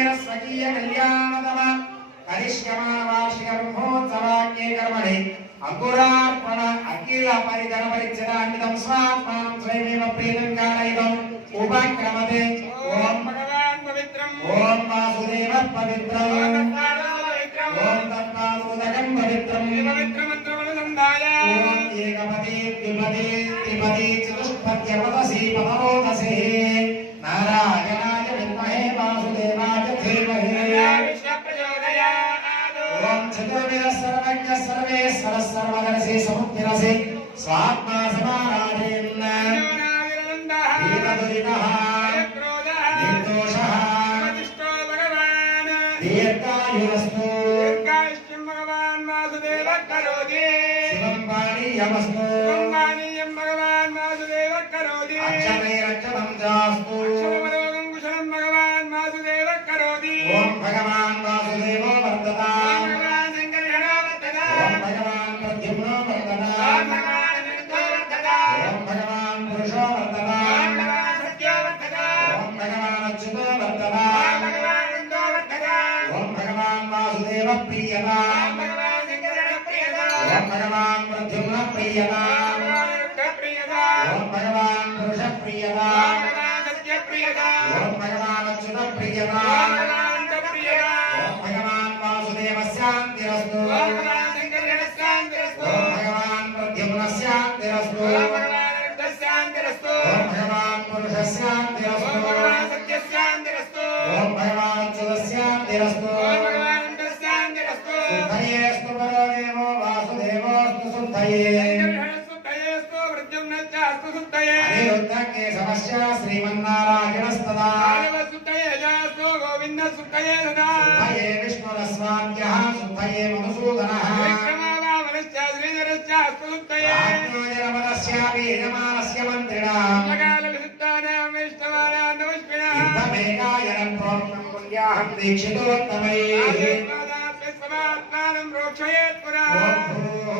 శ్రీకృష్ణేన స్వకీయ కళ్యాణతమ కరిష్యమానవార్షికర్మోత్సవాక్యే కర్మణి అంకురార్పణ అఖిల పరిధన పరిచ్ఛద అన్నితం స్వాత్మాం స్వయమేవ ప్రీతం కాలయిదం ఉపక్రమతే సరస్సర్వగరసి సముద్రసి స్వాత్మా సమారాధేన్న దీనదురినః నిర్దోషః. దీర్ఘాయురస్తు. దీర్ఘాయుష్యం భగవాన్ వాసుదేవ కరోతి శివం పాణీయమస్తు జ్యోతిర్మ ప్రియదా ఓం భగవాన్ పురుష ప్రియదా ఓం భగవాన్ అచ్యుత ప్రియదా ఓం భగవాన్ వాసుదేవ శాంతిరస్తు ఓం భగవాన్ ప్రద్యుమ్న ఓం భగవాన్ పురుష ఓం భగవాన్ అచ్యుత అనిరుద్ధజ్ఞే సమస్య శ్రీమన్నారాయణస్తదా. గోవింద సుఖయే సుఖయే విష్ణురస్వాభ్య సుఖయే మధుసూదన శ్రీధరస్యాస్యాపీయమానస్య మంత్రిణా. మేఘాయనం श्रीधरश्चास्तु शुद्धये आत्मोजनपदस्यापि यजमानस्य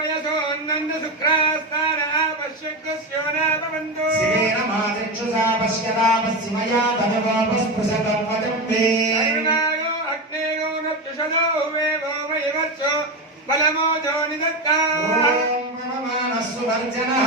పయసో నంద శుక్రాస్తాన పశ్యక్కు శివనా భవంతు శివేన మాదిక్షు సా పశ్యతా పశ్చిమయా భగవాపస్పృశతం వదంతే కరుణాయో అగ్నేయో ఓం మమ మానస్సు వర్జనః.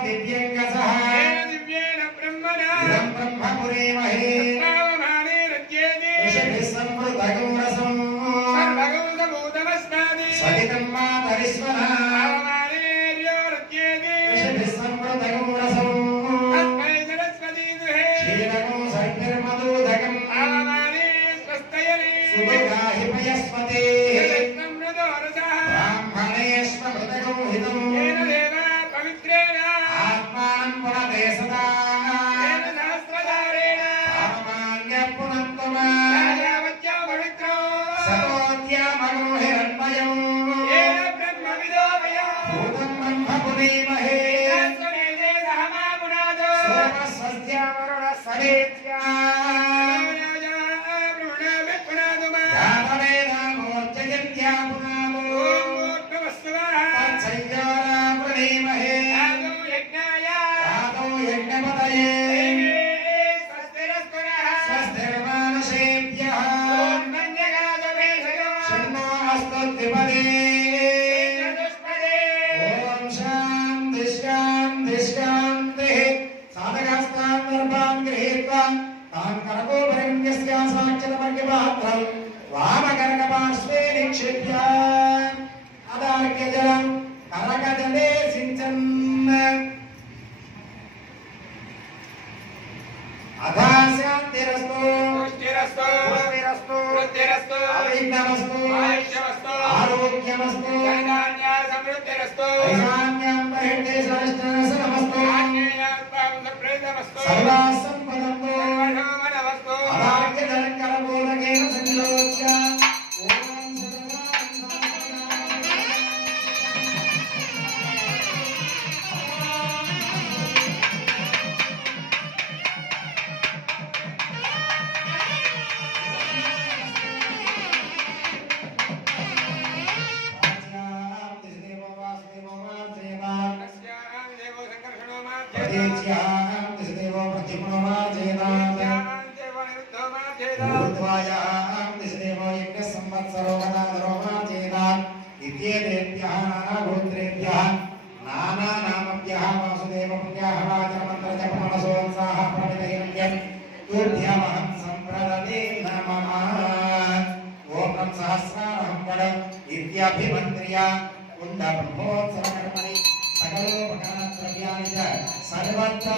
येनापो दिव्यङ्गसः तेन दिव्येन ब्रह्मणा इदं ब्रह्मपुरीमहे పాత్రం వామకనకపాశ్వే నిక్షిప్య అదార్ఘజలం కనకజలే సించన్. అధాశాంతిరస్తో పుష్టిరస్తో పుష్టిరస్తో పుష్టిరస్తో అవిఘ్నమస్తో ఆయుష్యమస్తో. ఆరోగ్యమస్తో. సర్వాసం పదంతో అనార్య ధనకర బోధకేన సంయోగ. అభిమంత్ర్య సకలోపకరణ ద్రవ్యాన్ని సర్వత్ర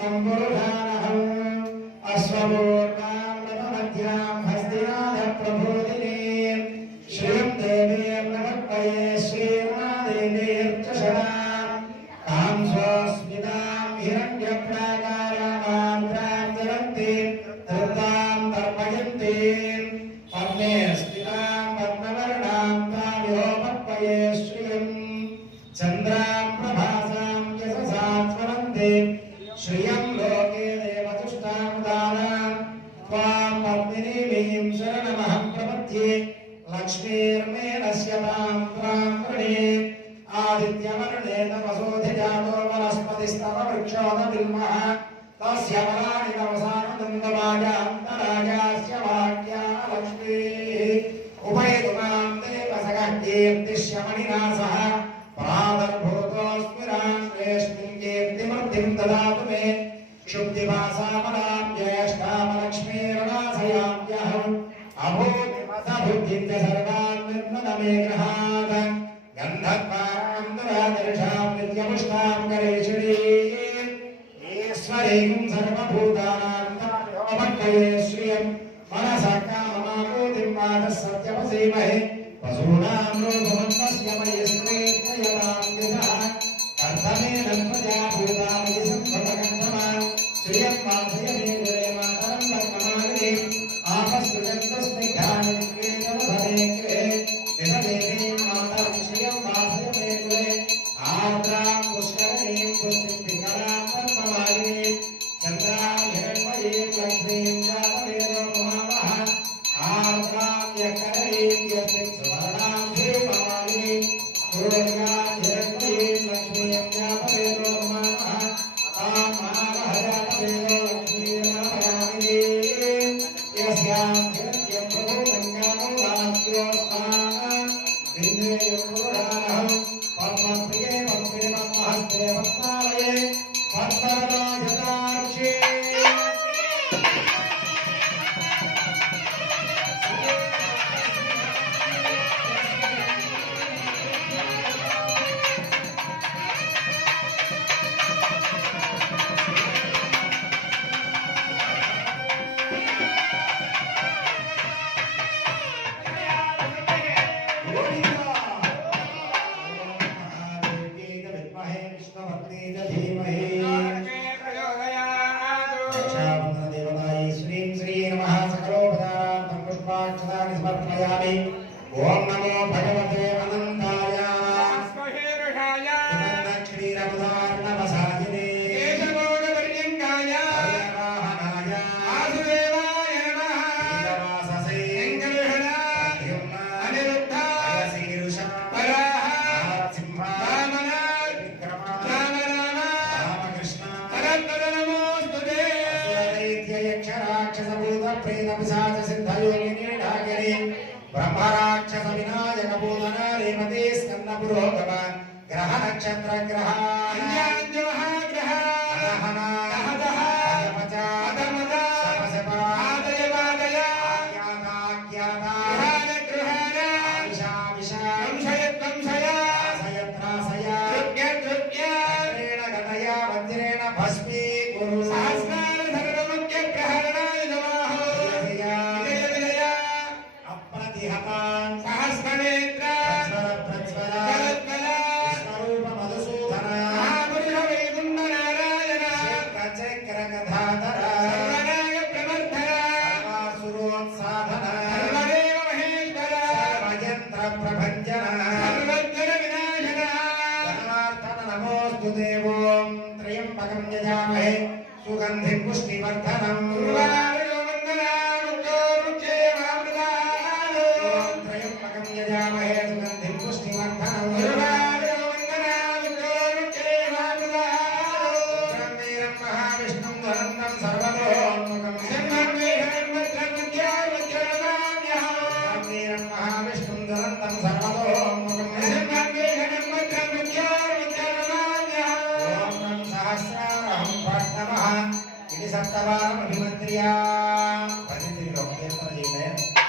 سمبرتانهم أسلمون वसोधिजातोर्वनस्पतिस्तववृक्षोदबिल्मः तस्य पराणितवसानन्दवाजान्तराजास्य वाक्या लक्ष्मीः उभयतुमान्ते वसगः कीर्तिश्यमणिनासः प्रादर्भूतोऽस्मिरान् वेष्मिन् कीर्तिमृद्धिम् ददातु मे शुद्धिवासामलाम् ज्येष्ठामलक्ष्मीरणासयाम्यहम् अभूतिमसबुद्धिं च सर्वान् निर्मदमे गृहान् निर्षाम् नित्यपुष्टाम् करेशिणी ईश्वरीं सर्वभूतानान्तमभक्तये श्रियम् मनसा काममापूतिम् वादः सत्यवसीमहे पशूनाम् रूपमन्वस्य मयि स्त्रीत्रयताम् पत्नी च धीमहि श्रीमती स्कंदपुरोगम ग्रह नक्षत्र ग्रहा ग्रहा सुगन्धिपुष्टिवर्धनम् நம இது சப்தவாரம் அபிமந்திரியாம் பதினெட்டு கிலோ எத்தனை செய்யல.